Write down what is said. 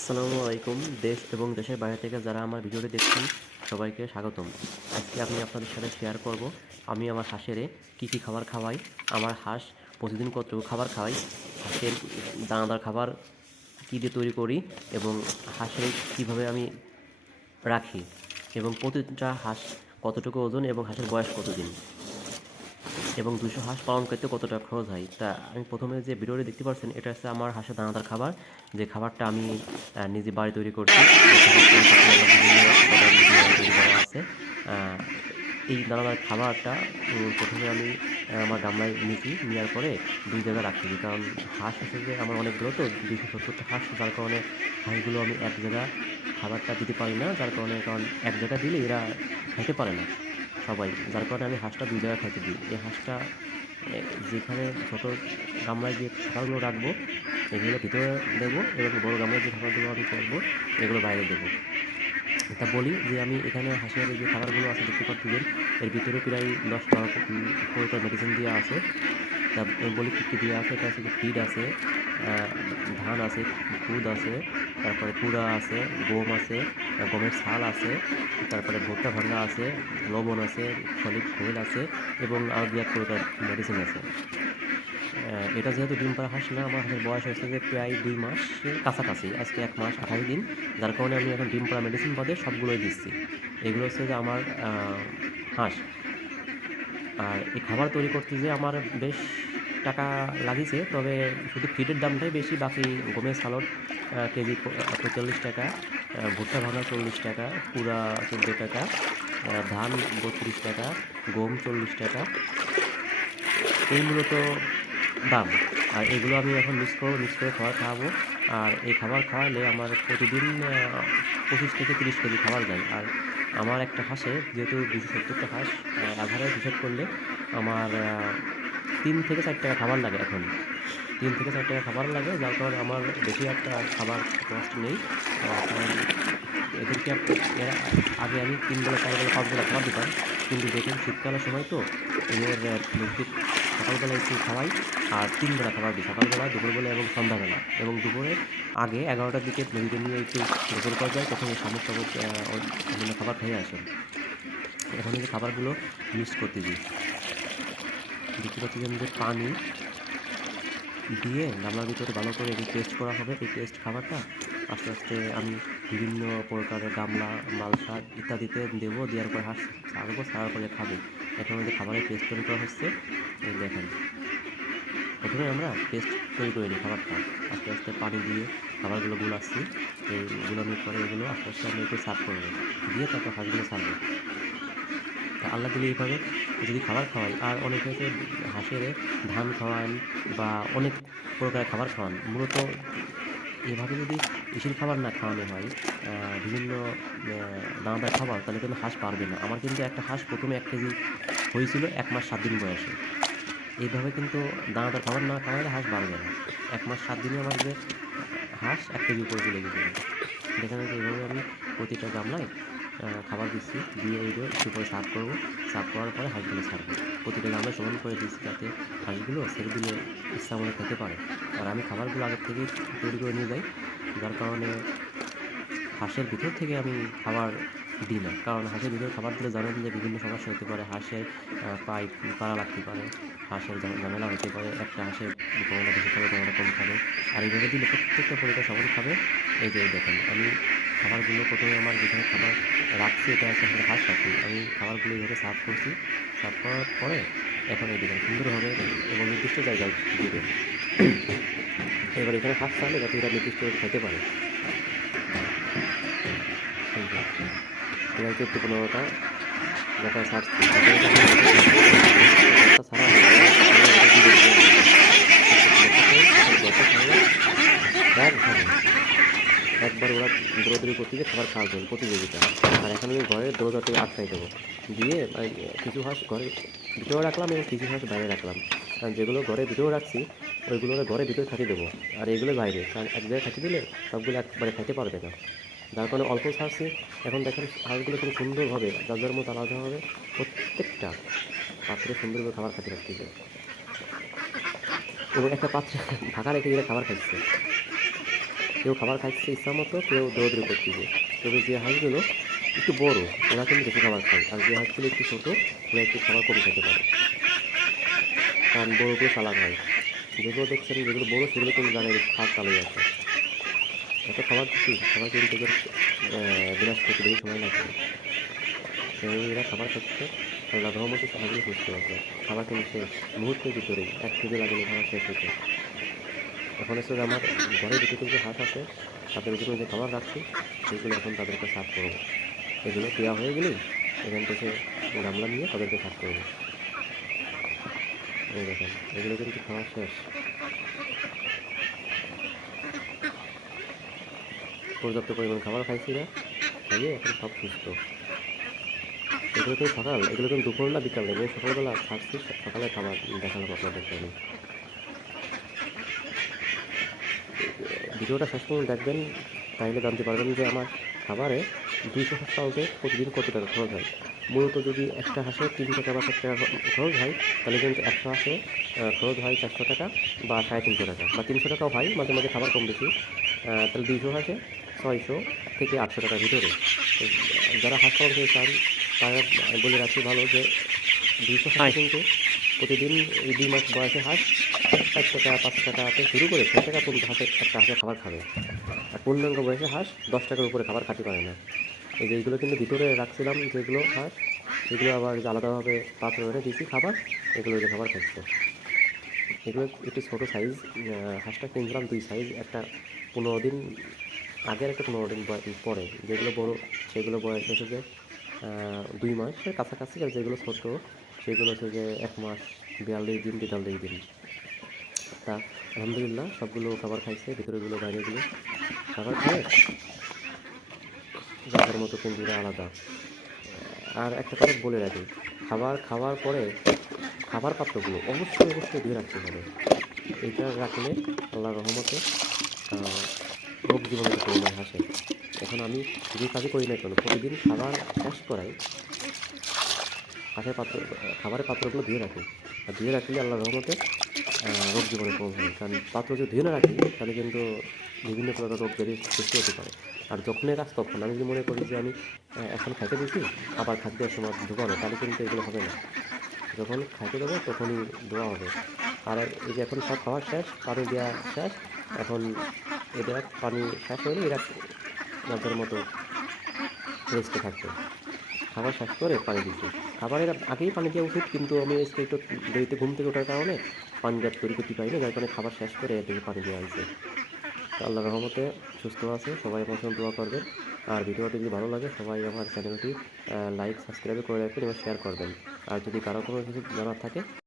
আসসালামু আলাইকুম। দেশ এবং দেশের বাইরে থেকে যারা আমার ভিডিওটি দেখছেন সবাইকে স্বাগতম। আজকে আমি আপনাদের সাথে শেয়ার করব আমি আমার হাঁসেরে কী খাবার খাওয়াই, আমার হাঁস প্রতিদিন কতটুকু খাবার খাওয়াই, হাঁসের দানাদার খাবার কী দিয়ে তৈরি করি এবং হাঁসের কীভাবে আমি রাখি এবং প্রতিটা হাঁস কতটুকু ওজন এবং হাঁসের বয়স কতদিন এবং 200 হাঁস পালন করতে কত টাকা খরচ হয়। তা আমি প্রথমে যে ভিডিওটি দেখতে পাচ্ছেন এটা হচ্ছে আমার হাঁসের দানাদার খাবার, যে খাবারটা আমি নিজে বাড়ি তৈরি করছি। তৈরি করা আছে। এই দানাদার খাবারটা প্রথমে আমি আমার গামলায় নিয়েছি, নেওয়ার পরে 2 জায়গায় রাখছি, কারণ হাঁস হচ্ছে যে আমার অনেকগুলো, তো 270টা হাঁস, যার কারণে হাঁসগুলো আমি এক জায়গা খাবারটা দিতে পারি না, যার কারণে কারণ এক জায়গায় দিলে এরা খাইতে পারে না সবাই, যার কারণে আমি হাঁসটা 2 জায়গায় খাইতে দিই। এই হাঁসটা যেখানে ছোটো গামলায় যে খাবারগুলো রাখবো এগুলো ভিতরে দেবো এবং বড়ো গামলায় যে খাবারগুলো আমি করবো এগুলো বাইরে দেবো। তা বলি যে আমি এখানে হাঁসের যে খাবারগুলো আছে দেখতে পাচ্ছেন, এর ভিতরে প্রায় 10-12 প্রকার মেডিসিন দেওয়া আছে। তা বলি কী কী দেওয়া আছে, এটা হচ্ছে যে ফিড আছে, ধান আছে, খুদ আছে, তারপরে কুড়া আছে, গম আছে, গমের ছাল আছে, তারপরে ভুট্টা ভাঙা আছে, লবণ আছে, সলিড খোল আছে এবং আরও 2-1 প্রকার মেডিসিন আছে। এটা যেহেতু ডিম পাড়া হাঁস না, আমার হাঁসের বয়স হয়েছে যে প্রায় 2 মাসের কাছাকাছি, আজকে 1 মাস 28 দিন, যার কারণে আমি এখন ডিম পাড়া মেডিসিন বাদে সবগুলোই দিচ্ছি। এগুলো হচ্ছে যে আমার হাঁস। আর এই খাবার তৈরি করতে যে আমার বেশ টাকা লাগিয়েছে, তবে শুধু ফিডের দামটাই বেশি, বাকি গমের সালড কেজি 45 টাকা, ভুট্টা ভাঙা 40 টাকা, কুড়া 14 টাকা, ধান 32 টাকা, গম 40 টাকা, এই মূলত দাম। আর এগুলো আমি এখন মিক্স করে খাবার খাওয়াবো। আর এই খাবার খাওয়ালে আমার প্রতিদিন 25 থেকে 30 কেজি খাবার যায়। আর আমার একটা হাঁসে যেহেতু 270টা হাঁস, এভারেজ হিসাব করলে আমার 3 থেকে 4 টাকা খাবার লাগে এখন। 3 থেকে 4 টাকা খাবার লাগে, যার কারণে আমার বেশি একটা খাবার কস্ট নেই। কারণ এদেরকে এর আগে আমি 3 বেলা 4 বেলা 5 বেলা খাবার দিতাম, কিন্তু দেখুন শীতকালের সময় তো এদের মুরগি সকালবেলা একটু খাওয়াই আর 3 বেলা খাবার দিই, সকালবেলা, দুপুরবেলা এবং সন্ধ্যাবেলা, এবং দুপুরের আগে 11টার দিকে নদীতে নিয়ে একটু গোসল করা যায়, তখন এই শামুক টামুক অন্যান্য খাবার খেয়ে আসেন। এখন এই যে খাবারগুলো মিক্স করতে দিই, দেখতে পাচ্ছি যে আমাদের পানি দিয়ে গামলার ভিতরে ভালো করে এটি টেস্ট করা হবে। এই টেস্ট খাবারটা আস্তে আস্তে আমি বিভিন্ন প্রকারের গামলা, মালসা ইত্যাদিতে দেবো, দেওয়ার পর হাঁস ছাড়বো, ছাড়ার পরে খাবে। এখন আমাদের খাবারের পেস্ট তৈরি করা হচ্ছে, এই দেখেন। প্রথমে আমরা পেস্ট তৈরি করে নিই খাবারটা, আস্তে আস্তে পানি দিয়ে খাবারগুলো গুলাচ্ছি, এই গুলানোর পরে এগুলো আস্তে আস্তে আমরা একটু সার্ভ করবো, দিয়ে তারপর হাঁসগুলো ছাড়বো। তা আল্লাহ দিলে এইভাবে যদি খাবার খাওয়াই, আর অনেকে হচ্ছে হাঁসের ধান খাওয়ান বা অনেক প্রকারের খাবার খাওয়ান, মূলত এভাবে যদি ইসির খাবার না খাওয়ানো হয়, বিভিন্ন দানাদার খাবার, তাহলে কিন্তু হাঁস পারবে না। আমার কিন্তু একটা হাঁস প্রথমে 1 কেজি হয়েছিল 1 মাস 7 দিন বয়সে। এইভাবে কিন্তু দানাদার খাবার না খাওয়ালে হাঁস বাড়বে না। 1 মাস 7 দিনে আমার যে হাঁস 1 কেজি উপরে চলে গেছিল। যেখানে এইভাবে আমি প্রতিটা গামলায় খাবার দিচ্ছি, দিয়ে এইগুলো একটু করে সার্ভ করবো, সার্ভ করার পরে হাঁসগুলো ছাড়বো। প্রতিটা গামলায় সমান করে দিচ্ছি, যাতে হাঁসগুলো ছেড়ে দিলে ইচ্ছা মতো খেতে পারে। আর আমি খাবারগুলো আগের থেকেই তৈরি করে নিয়ে যাই, যার কারণে হাঁসের ভিতর থেকে আমি খাবার দিই না, কারণ হাঁসের ভিতরে খাবার দিলে জানেন যে বিভিন্ন সমস্যা হতে পারে, হাঁসের পাড়া লাগতে পারে, হাঁসের ঝামেলা হতে পারে, একটা হাঁসের কোনোটা বেশি খাবে, কোনোটা কম খাবে। আর এইভাবে দিলে প্রত্যেকটা পরিবার সবাই খাবে। এই যে দেখেন, আমি খাবারগুলো প্রথমে আমার যেখানে খাবার রাখছি, এটা হচ্ছে আসলে হাঁস রাখি, আমি খাবারগুলো এইভাবে সার্ভ করছি, সার্ভ করার পরে এখন এই দেখেন সুন্দরভাবে এবং নির্দিষ্ট জায়গায় দিবে। এবার এখানে হাঁস থাকলে যাতে এরা নির্দিষ্ট খেতে পারে। এবার 14-15টা দেখা ছাড়ছি, ছাড়া একবার ওরা দৌড়াদৌড়ি করতে গিয়ে খাবার খাওয়ার জন্য প্রতিযোগিতা। আর এখন আমি ঘরে দৌড়াতে আটকাই দেবো, দিয়ে কিছু হাঁস ঘরে ভিতরে রাখলাম এবং কিছু হাঁস বাইরে রাখলাম। কারণ যেগুলো ঘরে ভিতরে রাখছি ওইগুলো ঘরে ভিতরে খাইতে দেবো, আর এইগুলো বাইরে, কারণ এক জায়গায় খাইতে দিলে সবগুলো একবারে খাইতে পারবে না, যার কারণে অল্প ছাড়ছি। এখন দেখেন হাঁসগুলো খুব সুন্দরভাবে যার যার মতো আলাদাভাবে প্রত্যেকটা পাত্রে সুন্দরভাবে খাবার খেতে রাখতেছে, এবং একটা পাত্রে ঢাকা রেখে দিলে খাবার খাচ্ছে। কেউ খাবার খাচ্ছে ইচ্ছা মতো, কেউ দৌড়দৌড়ি করতেছে। তবে যে হাঁসগুলো একটু বড় ওরা কিন্তু বেশি খাবার খায়, আর যে হাঁসগুলো একটু ছোটো ওরা একটু খাবার কম খেতে পারে, কারণ বড়গুলো চালাক হয়। যেগুলো দেখছেন যেগুলো বড় সেগুলো কিন্তু জানে খাবার চালুই আছে। এত খাবার দিচ্ছি, খাবার কিন্তু এদের বিনাশ করতে বেশি সময় লাগবে না। এরা খাবার খাচ্ছে, আল্লাহ রহমতে হাঁসগুলো সুস্থ আছে। খাবার কিন্তু শেষ মুহূর্তের ভিতরেই, 1 কেজি লাগেনি খাবার শেষ হতে। এখন হচ্ছে যে আমার ঘরের ভিতরে যে হাঁস আছে তাদের জন্য যে খাবার রাখছি সেগুলো এখন তাদেরকে সার্ভ করবো। এগুলো দেওয়া হয়ে গেলেই এখান থেকে গামলা নিয়ে তাদেরকে সার্ভ করবো। এই দেখেন এগুলো কিন্তু খাওয়া শেষ, পর্যাপ্ত পরিমাণ খাবার খাইছি না, খাইয়ে এখন সব সুস্থ। এগুলো কিন্তু এগুলো কিন্তু দুপুর না বিকাল নেই, সকালবেলা ছাড়ছি, সকালে খাবার দেখালাম আপনাদেরকে আমি। ভিডিওটা শেষ পর্যন্ত দেখবেন, তাইলে জানতে পারবেন যে আমার খাবারে 200 হাঁস পালতে প্রতিদিন কত টাকা খরচ হয়। মূলত যদি একটা হাঁসে 3 টাকা বা 4 টাকা খরচ হয়, তাহলে কিন্তু 100 হাঁসে খরচ হয় 400 টাকা বা 350 টাকা বা 300 টাকাও হয়, মাঝে মাঝে খাবার কম বেশি। তাহলে 200 হাঁসে 600 থেকে 800 টাকার ভিতরে। তো যারা হাঁস পালতে চান তারা বলে রাখি ভালো যে 200 হাঁসে কিন্তু প্রতিদিন এই 2 মাস বয়সে হাঁস 4 টাকা 5 টাকাতে শুরু করে 6 টাকা পর্যন্ত একটা হাঁসের খাবার খাবে। আর পূর্ণাঙ্গ বয়সে হাঁস 10 টাকার উপরে খাবার খাতে পারে না। এই যে এইগুলো কিন্তু ভিতরে রাখছিলাম যেগুলো হাঁস, সেগুলো আবার যে আলাদাভাবে পাত্র এনে দিয়েছি খাবার, এগুলো যে খাবার খাচ্ছে। এগুলো একটু ছোটো সাইজ, হাঁসটা কিনছিলাম 2 সাইজ, একটা 15 দিন আগের, একটা 15 দিন পরে। যেগুলো বড় সেগুলো বয়স হচ্ছে যে 2 মাসের কাছাকাছি, আর যেগুলো ছোট সেগুলো হচ্ছে যে 1 মাস 42 দিন 43 দিন। তা আলহামদুলিল্লাহ সবগুলো খাবার খাইছে, ভিতরেগুলো বাইরেগুলো খাবার খেয়ে যাদের মতো কিন্তু এরা আলাদা। আর একটা কথা বলে রাখি, খাবার খাওয়ার পরে খাবার পাত্রগুলো অবশ্যই অবশ্যই ধুয়ে রাখতে হবে। এইটা রাখলে আল্লাহর রহমতে রোগ জীবাণু কমে যায় হাসে। এখন আমি যে কাজই করি না কেন প্রতিদিন খাবার শেষ করাই হাঁসের খাবারের পাত্রগুলো ধুয়ে রাখি। আর ধুয়ে রাখলে আল্লাহর রহমতে রোগ জীবাণু কম হয়, কারণ পাত্র যদি ধুয়ে না রাখি তাহলে কিন্তু বিভিন্ন প্রকার রোগ ব্যাধি সৃষ্টি হতে পারে। আর যখনই কাজ তখন, আমি যদি মনে করি যে আমি এখন খাইতে দিছি আবার খাদ্য দেওয়ার সময় ধোবো না, তাহলে কিন্তু এগুলো হবে না। যখন খাইতে দেবো তখনই ধোয়া হবে। আর এই যে এখন সব খাবার শেষ, পানি দেওয়া শেষ, এখন এদের পানি শেষ হলে এরা যাদের মতো রেস্টে থাকবে। খাবার শেষ করে পানি দিচ্ছি, খাবারের আগেই পানি দেওয়া উচিত, কিন্তু আমি আজকে একটু দেরিতে ঘুম থেকে ওঠার কারণে পানি দেওয়ার তৈরি করতে পারি না, যার কারণে খাবার শেষ করে এদিকে পানি দেওয়া হয়েছে। তো আল্লাহর রহমতে সুস্থ আছে, সবাই আমার সঙ্গে দোয়া করবেন। আর ভিডিওটি যদি ভালো লাগে সবাই আমার চ্যানেলটি লাইক সাবস্ক্রাইব করে রাখবেন এবং শেয়ার করবেন। আর যদি কারো কোনো কিছু জানার থাকে